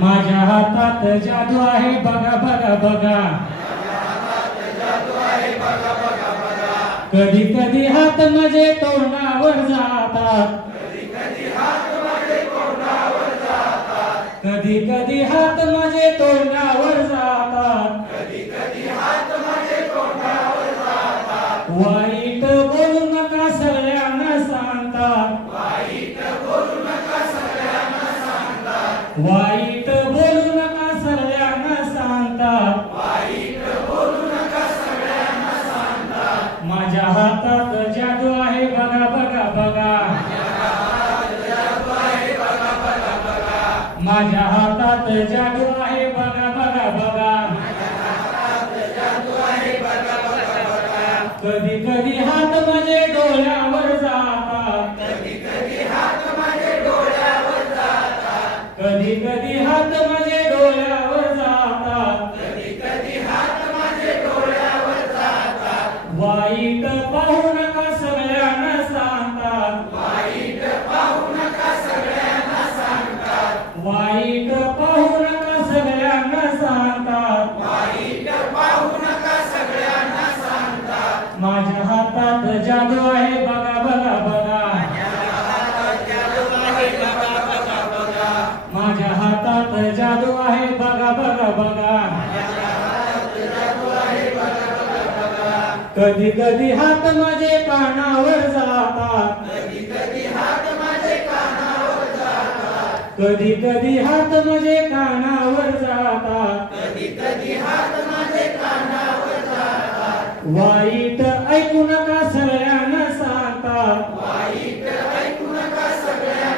माझ्या हातात जादू आहे बघा बघा बघा. कधी कधी हात माझे तोंडावर जातात. कधी कधी हात माझे तोंडावर जातात. वाई वाईट बोल नका सगळ्यांना सांगतात माझ्या हातात जादू आहे बघा बघा बघा. माझ्या हातात जादू आहे बघा बघा बघा. कधी कधी हात माझे डोळ्या जातात? वाईट पाहू नका सगळ्यांना सांगतात. वाईट पाहू नका सगळ्यांना सांगतात. माझ्या हातात जादू आहे बघा जादू आहे बघा बघा बघा. कधी कधी हात माझे कानावर जातात. कधी कधी हात माझे कानावर जातात. वाईट ऐकू नका सगळ्यांना सांगतात. वाईट ऐकू नका सगळ्या